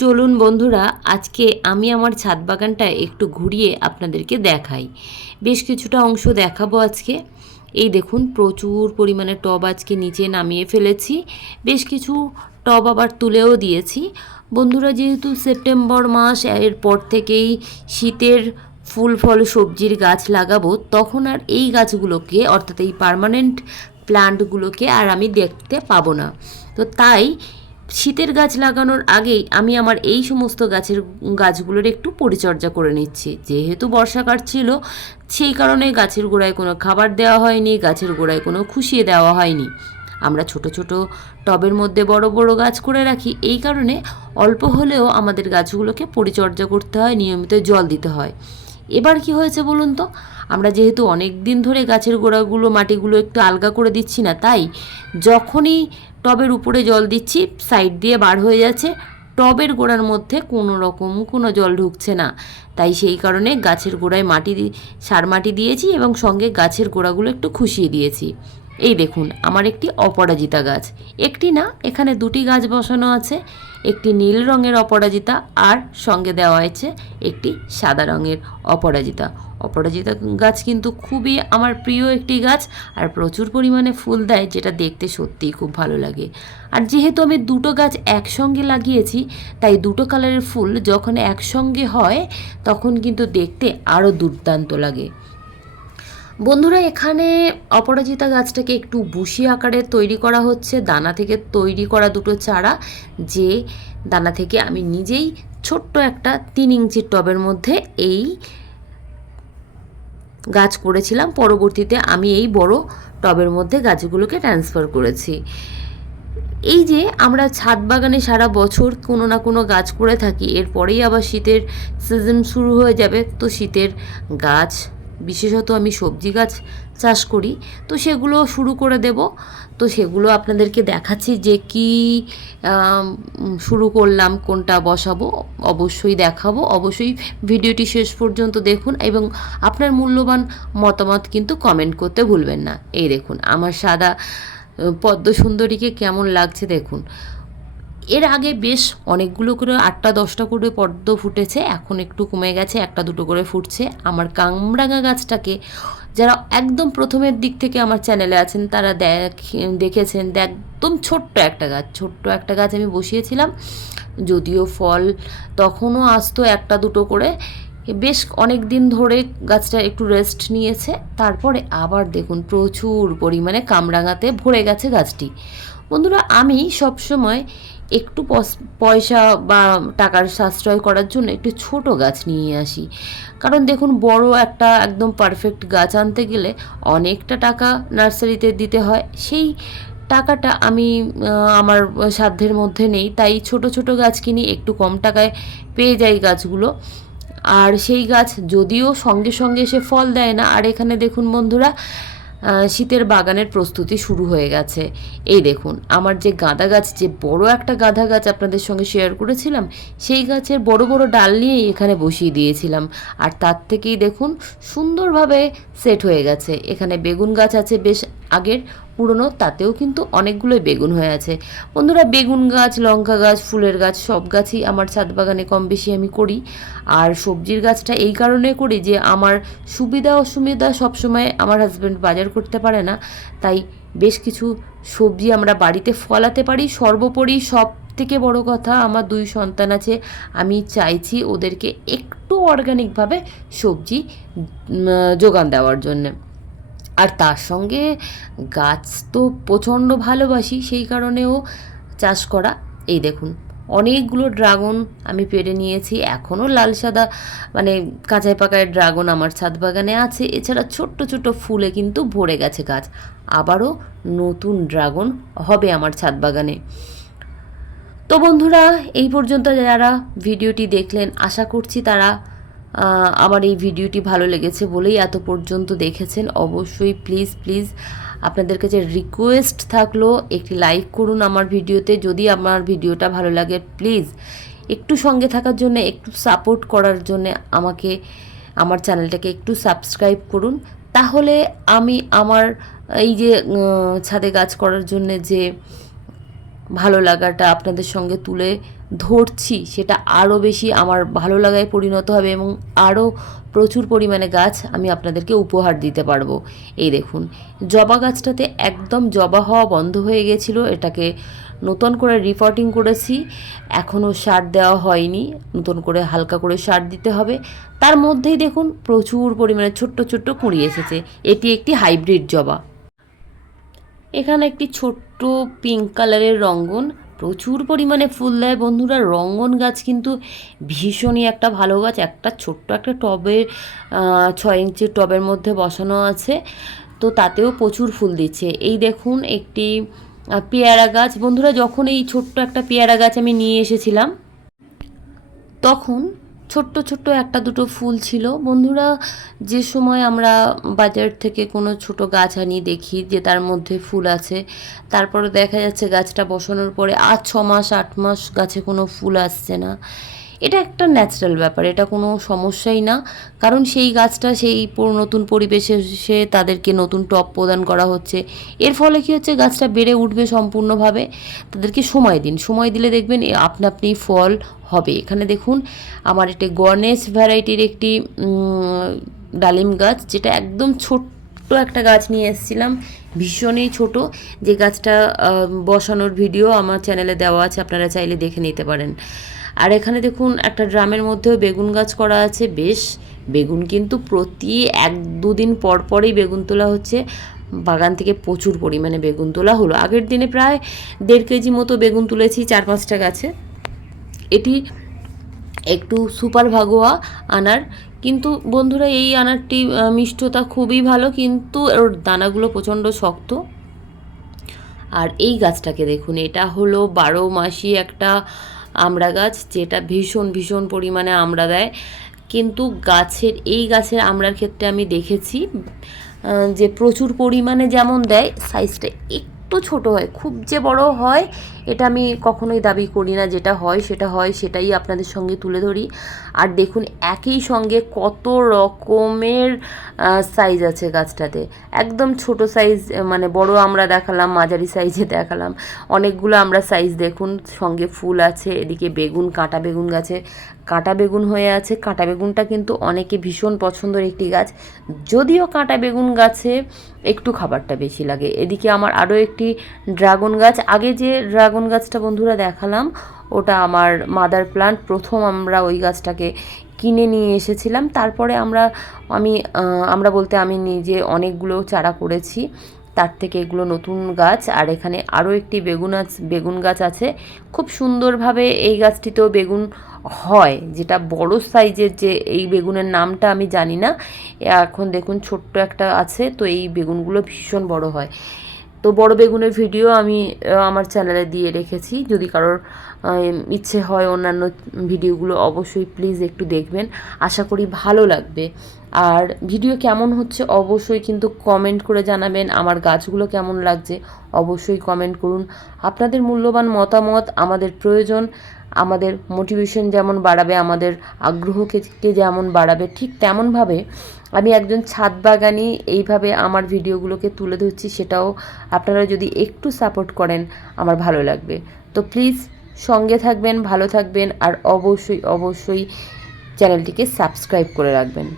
চলুন বন্ধুরা, আজকে আমি আমার ছাদ বাগানটা একটু ঘুরিয়ে আপনাদেরকে দেখাই। বেশ কিছুটা অংশ দেখাবো আজকে। এই দেখুন, প্রচুর পরিমাণে টব আজকে নিচে নামিয়ে ফেলেছি। বেশ কিছু টব আবার তুলেও দিয়েছি। বন্ধুরা, যেহেতু সেপ্টেম্বর মাস, এরপর থেকেই শীতের ফুল ফল সবজির গাছ লাগাবো, তখন আর এই গাছগুলোকে, অর্থাৎ এই পার্মানেন্ট প্ল্যান্টগুলোকে আর আমি দেখতে পাবো না। তো তাই শীতের গাছ লাগানোর আগেই আমি আমার এই সমস্ত গাছগুলোর একটু পরিচর্যা করে নিচ্ছি। যেহেতু বর্ষাকাল ছিল, সেই কারণে গাছের গোড়ায় কোনো খাবার দেওয়া হয়নি, গাছের গোড়ায় কোনো খুশিয়ে দেওয়া হয়নি। আমরা ছোট ছোট টবের মধ্যে বড় বড় গাছ করে রাখি, এই কারণে অল্প হলেও আমাদের গাছগুলোকে পরিচর্যা করতে হয়, নিয়মিত জল দিতে হয়। এবার কি হয়েছে বলুন তো, আমরা যেহেতু অনেক দিন ধরে গাছের গোড়াগুলো, মাটিগুলো একটু আলগা করে দিচ্ছি না, তাই যখনই টবের উপরে জল দিচ্ছি, সাইড দিয়ে বার হয়ে যাচ্ছে, টবের গোড়ার মধ্যে কোনো জল ঢুকছে না। তাই সেই কারণে গাছের গোড়ায় সার মাটি দিয়েছি এবং সঙ্গে গাছের গোড়াগুলো একটু খুশিয়ে দিয়েছি। এই দেখুন, আমার একটি অপরাজিতা গাছ, একটি না, এখানে দুটি গাছ বসানো আছে। একটি নীল রঙের অপরাজিতা আর সঙ্গে দেওয়া হয়েছে একটি সাদা রঙের অপরাজিতা। অপরাজিতা গাছ কিন্তু খুবই আমার প্রিয় একটি গাছ, আর প্রচুর পরিমাণে ফুল দেয়, যেটা দেখতে সত্যিই খুব ভালো লাগে। আর যেহেতু আমি দুটো গাছ একসঙ্গে লাগিয়েছি, তাই দুটো কালারের ফুল যখন একসঙ্গে হয় তখন কিন্তু দেখতে আরও দুর্দান্ত লাগে। বন্ধুরা, এখানে অপরাজিতা গাছটাকে একটু বুশি আকারে তৈরি করা হচ্ছে, দানা থেকে তৈরি করা দুটো চারা, যে দানা থেকে আমি নিজেই ছোট্ট একটা 3 ইঞ্চির টবের মধ্যে এই গাছ করেছিলাম। পরবর্তীতে আমি এই বড় টবের মধ্যে গাছগুলোকে ট্রান্সফার করেছি। এই যে আমরা ছাদ বাগানে সারা বছর কোনো না কোনো গাছ করে থাকি, এরপরেই আবার শীতের সিজন শুরু হয়ে যাবে, তো শীতের গাছ, বিশেষত আমি সবজি গাছ চাষ করি, তো সেগুলো শুরু করে দেব। তো সেগুলো আপনাদেরকে দেখাচ্ছি যে কি শুরু করলাম, কোনটা বসাবো, অবশ্যই দেখাবো। অবশ্যই ভিডিওটি শেষ পর্যন্ত দেখুন এবং আপনার মূল্যবান মতামত কিন্তু কমেন্ট করতে ভুলবেন না। এই দেখুন, আমার সাদা পদ্ম সুন্দরীকে কেমন লাগছে দেখুন। এর আগে বেশ অনেকগুলো করে 8টা 10টা করে পদ্ম ফুটেছে, এখন একটু কমে গেছে, 1টা 2টো করে ফুটছে। আমার কামরাঙা গাছটাকে যারা একদম প্রথমের দিক থেকে আমার চ্যানেলে আছেন তারা দেখেছেন, একদম ছোট্ট একটা গাছ আমি বসিয়েছিলাম। যদিও ফল তখনও আসতো 1টা 2টো করে, বেশ অনেক দিন ধরে গাছটা একটু রেস্ট নিয়েছে, তারপরে আবার দেখুন প্রচুর পরিমাণে কামরাঙাতে ভরে গেছে গাছটি। বন্ধুরা, আমি সবসময় একটু পয়সা বা টাকার সাশ্রয় করার জন্য একটু ছোট গাছ নিয়ে আসি। কারণ দেখুন, বড় একটা একদম পারফেক্ট গাছ আনতে গেলে অনেকটা টাকা নার্সারিতে দিতে হয়, সেই টাকাটা আমি আমার সাধ্যের মধ্যে নেই, তাই ছোট ছোট গাছ কিনি, একটু কম টাকায় পেয়ে যাই গাছগুলো। আর সেই গাছ যদিও সঙ্গে সঙ্গে এসে ফল দেয় না। আর এখানে দেখুন বন্ধুরা, শীতের বাগানের প্রস্তুতি শুরু হয়ে গেছে। এই দেখুন, আমার যে গাঁদা গাছ, যে বড় একটা গাঁদা গাছ আপনাদের সঙ্গে শেয়ার করেছিলাম, সেই গাছের বড় বড় ডাল নিয়েই এখানে বসিয়ে দিয়েছিলাম, আর তার থেকেই দেখুন সুন্দরভাবে সেট হয়ে গেছে। এখানে বেগুন গাছ আছে বেশ আগের পুরনো, তাতেও কিন্তু অনেকগুলোই বেগুন হয়ে আছে। বন্ধুরা, বেগুন গাছ, লঙ্কা গাছ, ফুলের গাছ, সব গাছই আমার ছাদ বাগানে কম বেশি আমি করি। আর সবজির গাছটা এই কারণে করি যে আমার সুবিধা অসুবিধা সবসময় আমার হাজব্যান্ড বাজার করতে পারে না, তাই বেশ কিছু সবজি আমরা বাড়িতে ফলাতে পারি। সর্বোপরি সব থেকে বড় কথা, আমার 2 সন্তান আছে, আমি চাইছি ওদেরকে একটু অর্গানিকভাবে সবজি যোগান দেওয়ার জন্যে। আর তার সঙ্গে গাছ তো প্রচণ্ড ভালোবাসি, সেই কারণেও চাষ করা। এই দেখুন, অনেকগুলো ড্রাগন আমি পেড়ে নিয়েছি, এখনও লাল সাদা মানে কাঁচায় পাকায় ড্রাগন আমার ছাদ বাগানে আছে। এছাড়া ছোট্ট ছোট্ট ফুলে কিন্তু ভরে গেছে গাছ, আবারও নতুন ড্রাগন হবে আমার ছাদ বাগানে। তো বন্ধুরা, এই পর্যন্ত যারা ভিডিওটি দেখলেন, আশা করছি তারা আমার এই ভিডিওটি ভালো লেগেছে বলেই এত পর্যন্ত দেখেছেন। অবশ্যই প্লিজ প্লিজ আপনাদের কাছে রিকোয়েস্ট থাকলো, একটি লাইক করুন আমার ভিডিওতে। যদি আমার ভিডিওটা ভালো লাগে, প্লিজ একটু সঙ্গে থাকার জন্য, একটু সাপোর্ট করার জন্য আমাকে, আমার চ্যানেলটাকে একটু সাবস্ক্রাইব করুন। তাহলে আমি আমার এই যে ছাদে গাছ করার জন্য যে ভালো লাগাটা আপনাদের সঙ্গে তুলে ধরছি, সেটা আরও বেশি আমার ভালো লাগায় পরিণত হবে এবং আরও প্রচুর পরিমাণে গাছ আমি আপনাদেরকে উপহার দিতে পারবো। এই দেখুন, জবা গাছটাতে একদম জবা হওয়া বন্ধ হয়ে গেছিলো, এটাকে নতুন করে রিপোর্টিং করেছি, এখনও সার দেওয়া হয়নি, নতুন করে হালকা করে সার দিতে হবে। তার মধ্যেই দেখুন প্রচুর পরিমাণে ছোট্ট ছোট্ট কুঁড়ি এসেছে। এটি একটি হাইব্রিড জবা। এখানে একটি ছোট্ট পিঙ্ক কালারের রঙ্গন, প্রচুর পরিমাণে ফুল দেয় বন্ধুরা। রঙ্গন গাছ কিন্তু ভীষণই একটা ভালো গাছ। একটা ছোট্ট একটা টবের 6 ইঞ্চির টবের মধ্যে বসানো আছে, তো তাতেও প্রচুর ফুল দিচ্ছে। এই দেখুন একটি পেয়ারা গাছ বন্ধুরা। যখন এই ছোট্ট একটা পেয়ারা গাছ আমি নিয়ে এসেছিলাম, তখন ছোট্ট ছোট্ট একটা দুটো ফুল ছিল বন্ধুরা। যে সময় আমরা বাজার থেকে কোনো ছোট গাছ আনি, দেখি যে তার মধ্যে ফুল আছে, তারপরে দেখা যাচ্ছে গাছটা বসানোর পরে 6 মাস 8 মাস গাছে কোনো ফুল আসছে না। এটা একটা ন্যাচারাল ব্যাপার, এটা কোনো সমস্যাই না, কারণ সেই গাছটা সেই নতুন পরিবেশে এসে তাদেরকে নতুন টব প্রদান করা হচ্ছে। এর ফলে কী হচ্ছে, গাছটা বেড়ে উঠবে সম্পূর্ণভাবে। তাদেরকে সময় দিন, সময় দিলে দেখবেন আপনা আপনি ফল হবে। এখানে দেখুন আমার একটি গণেশ ভ্যারাইটির একটি ডালিম গাছ, যেটা একদম ছোট্ট একটা গাছ নিয়ে এসেছিলাম, ভীষণই ছোট। যে গাছটা বসানোর ভিডিও আমার চ্যানেলে দেওয়া আছে, আপনারা চাইলে দেখে নিতে পারেন। আর এখানে দেখুন একটা ড্রামের মধ্যেও বেগুন গাছ করা আছে। বেশ বেগুন কিন্তু প্রতি 1-2 দিন পর পরই বেগুন তোলা হচ্ছে। বাগান থেকে প্রচুর পরিমাণে বেগুন তোলা হলো। আগের দিনে প্রায় 1.5 কেজি মতো বেগুন তুলেছি 4-5টা গাছে। এটি একটু সুপার ভাগোয়া আনার, কিন্তু বন্ধুরা এই আনারটি মিষ্টতা খুবই ভালো, কিন্তু ওর দানাগুলো প্রচণ্ড শক্ত। আর এই গাছটাকে দেখুন, এটা হলো 12 মাসি একটা আমড়া গাছ, যেটা ভীষণ ভীষণ পরিমাণে আমড়া দেয়। কিন্তু এই গাছের আমড়ার ক্ষেত্রে আমি দেখেছি যে প্রচুর পরিমাণে যেমন দেয়, সাইজটা একটু ছোট হয়, খুব যে বড় হয় এটা আমি কখনোই দাবি করি না। যেটা হয় সেটাই আপনাদের সঙ্গে তুলে ধরি। আর দেখুন একই সঙ্গে কত রকমের সাইজ আছে গাছটাতে। একদম ছোট সাইজ, মানে বড় আমরা দেখালাম, মাঝারি সাইজে দেখালাম, অনেকগুলো আমরা সাইজ দেখুন। সঙ্গে ফুল আছে, এদিকে বেগুন, কাঁটা বেগুন গাছে কাঁটা বেগুন হয়ে আছে। কাঁটা বেগুনটা কিন্তু অনেকে ভীষণ পছন্দের একটি গাছ, যদিও কাঁটা বেগুন গাছে একটু খাবারটা বেশি লাগে। এদিকে আমার আরও একটি ড্রাগন গাছ, আগে যে ড্রাগন গাছটা বন্ধুরা দেখালাম ওটা আমার মাদার প্লান্ট। প্রথম আমরা ওই গাছটাকে কিনে নিয়ে এসেছিলাম, তারপরে আমরা বলতে আমি নিজে অনেকগুলো চারা করেছি, তার থেকে এগুলো নতুন গাছ। আর এখানে আরও একটি বেগুন গাছ আছে, খুব সুন্দরভাবে এই গাছটিতেও বেগুন হয়, যেটা বড় সাইজের। যে এই বেগুনের নামটা আমি জানি না, এখন দেখুন ছোট্ট একটা আছে, তো এই বেগুনগুলো ভীষণ বড় হয়। তো বড় বেগুনের ভিডিও আমি আমার চ্যানেলে দিয়ে রেখেছি, যদি কারোর ইচ্ছে হয় অন্যান্য ভিডিওগুলো অবশ্যই প্লিজ একটু দেখবেন, আশা করি ভালো লাগবে। আর ভিডিও কেমন হচ্ছে অবশ্যই কিন্তু কমেন্ট করে জানাবেন। আমার গাছগুলো কেমন লাগছে অবশ্যই কমেন্ট করুন। আপনাদের মূল্যবান মতামত আমাদের প্রয়োজন, আমাদের মোটিভেশন যেমন বাড়াবে, আমাদের আগ্রহকে যেমন বাড়াবে, ঠিক তেমনভাবে আমি একজন ছাদ বাগানি এইভাবে আমার ভিডিওগুলোকে তুলে ধরছি, সেটাও আপনারা যদি একটু সাপোর্ট করেন আমার ভালো লাগবে। তো প্লিজ সঙ্গে থাকবেন, ভালো থাকবেন, আর অবশ্যই চ্যানেলটিকে সাবস্ক্রাইব করে রাখবেন।